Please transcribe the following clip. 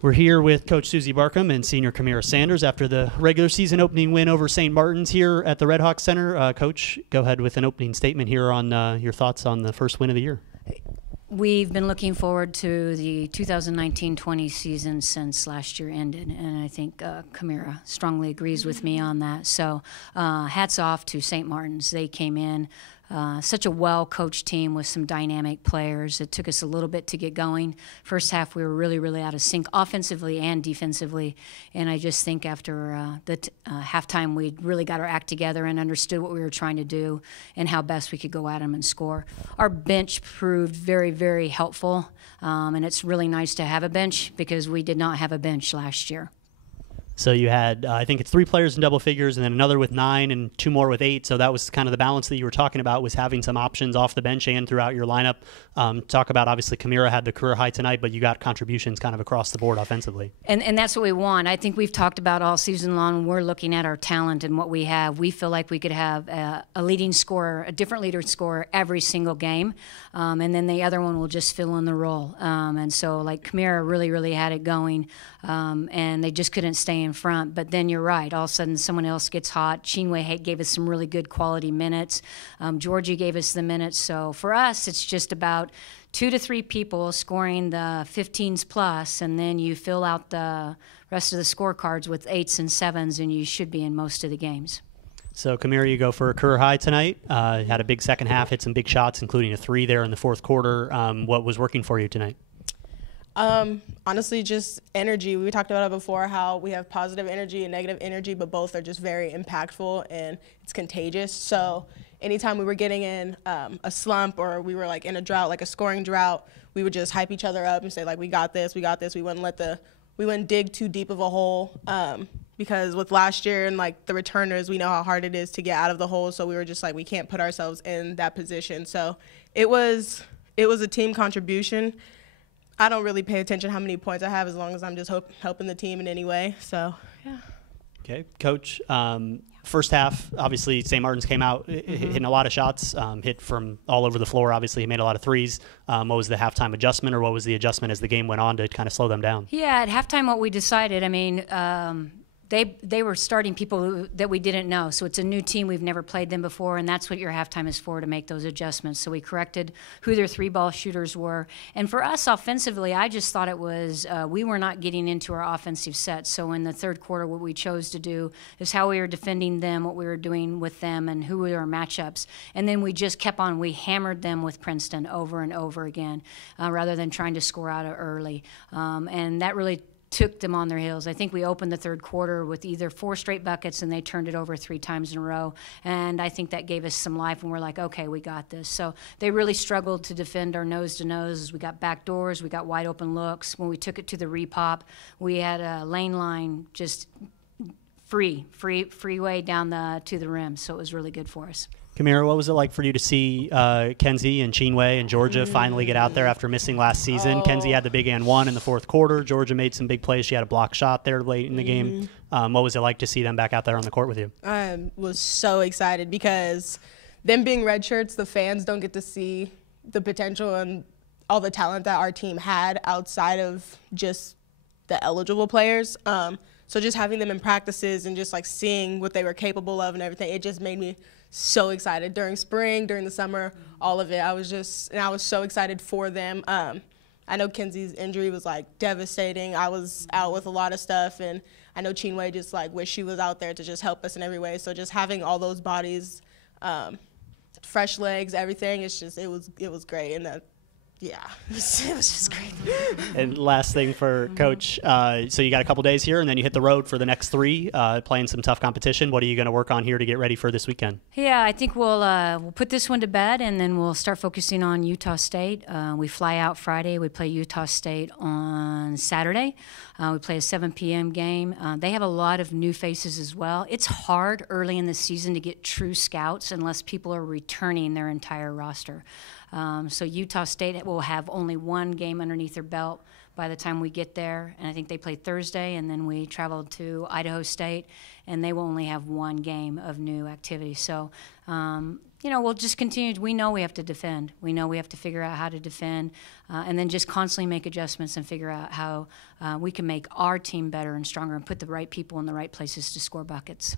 We're here with Coach Susie Barkham and Senior Kamira Sanders after the regular season opening win over St. Martin's here at the Red Hawk Center. Coach, go ahead with an opening statement here on your thoughts on the first win of the year. We've been looking forward to the 2019-20 season since last year ended, and I think Kamira strongly agrees with me on that. So hats off to St. Martin's. They came in. Such a well-coached team with some dynamic players. It took us a little bit to get going. First half, we were really, really out of sync offensively and defensively. And I just think after the halftime, we really got our act together and understood what we were trying to do and how best we could go at them and score. Our bench proved very, very helpful. And it's really nice to have a bench because we did not have a bench last year. So you had, I think it's 3 players in double figures and then another with 9 and 2 more with 8. So that was kind of the balance that you were talking about, was having some options off the bench and throughout your lineup. Talk about, obviously, Kamira had the career high tonight, but you got contributions kind of across the board offensively. And that's what we want. I think we've talked about all season long when we're looking at our talent and what we have. We feel like we could have a leading scorer, a different leader scorer every single game, and then the other one will just fill in the role. And so, like, Kamira really, really had it going, and they just couldn't stay in front. But then you're right. All of a sudden, someone else gets hot. Chinwe gave us some really good quality minutes. Georgie gave us the minutes. So for us, it's just about 2 to 3 people scoring the 15s plus, and then you fill out the rest of the scorecards with 8s and 7s, and you should be in most of the games. So, Kamira, you go for a career high tonight. Had a big second half, hit some big shots, including a 3 there in the fourth quarter. What was working for you tonight? Honestly, just energy. We talked about it before, how we have positive energy and negative energy, but both are just very impactful and it's contagious. So anytime we were getting in a slump or we were like in a drought, like a scoring drought, we would just hype each other up and say, like, we got this, we got this. We wouldn't dig too deep of a hole because with last year and like the returners, we know how hard it is to get out of the hole. So we were just like, we can't put ourselves in that position. So it was a team contribution. I don't really pay attention how many points I have as long as I'm just helping the team in any way. So, yeah. Okay. Coach, first half, obviously, St. Martin's came out hitting a lot of shots, hit from all over the floor. Obviously, he made a lot of threes. What was the halftime adjustment, or what was the adjustment as the game went on to kind of slow them down? Yeah, at halftime what we decided, I mean, they were starting people that we didn't know. So it's a new team. We've never played them before, and that's what your halftime is for, to make those adjustments. So we corrected who their 3-ball shooters were. And for us offensively, I just thought it was we were not getting into our offensive sets. So in the third quarter, what we chose to do is how we were defending them, what we were doing with them, and who were our matchups. And then we just kept on. We hammered them with Princeton over and over again rather than trying to score out early. And that really took them on their heels. I think we opened the third quarter with either 4 straight buckets and they turned it over 3 times in a row. And I think that gave us some life and we're like, okay, we got this. So they really struggled to defend our nose-to-nose. We got back doors, we got wide open looks. When we took it to the repop, we had a lane line just freeway down to the rim. So it was really good for us. Kamira, what was it like for you to see Kenzie and Chinwe and Georgia finally get out there after missing last season? Kenzie had the big and 1 in the fourth quarter. Georgia made some big plays. She had a block shot there late in the game. What was it like to see them back out there on the court with you? I was so excited because them being red shirts, the fans don't get to see the potential and all the talent that our team had outside of just the eligible players. So just having them in practices and just like seeing what they were capable of and everything, it just made me so excited. During spring, during the summer, all of it. I was so excited for them. I know Kenzie's injury was like devastating. I was out with a lot of stuff, and I know Chinwe just like wished she was out there to just help us in every way. So just having all those fresh legs, everything, it was great. And yeah, it was just great. And last thing for Coach, so you got a couple days here, and then you hit the road for the next 3, playing some tough competition. What are you going to work on here to get ready for this weekend? Yeah, I think we'll put this one to bed, and then we'll start focusing on Utah State. We fly out Friday. We play Utah State on Saturday. We play a 7 p.m. game. They have a lot of new faces as well. It's hard early in the season to get true scouts unless people are returning their entire roster. So Utah State will have only 1 game underneath their belt by the time we get there, and I think they play Thursday, and then we travel to Idaho State, and they will only have 1 game of new activity. So we'll just continue. We know we have to defend. We know we have to figure out how to defend, and then just constantly make adjustments and figure out how we can make our team better and stronger and put the right people in the right places to score buckets.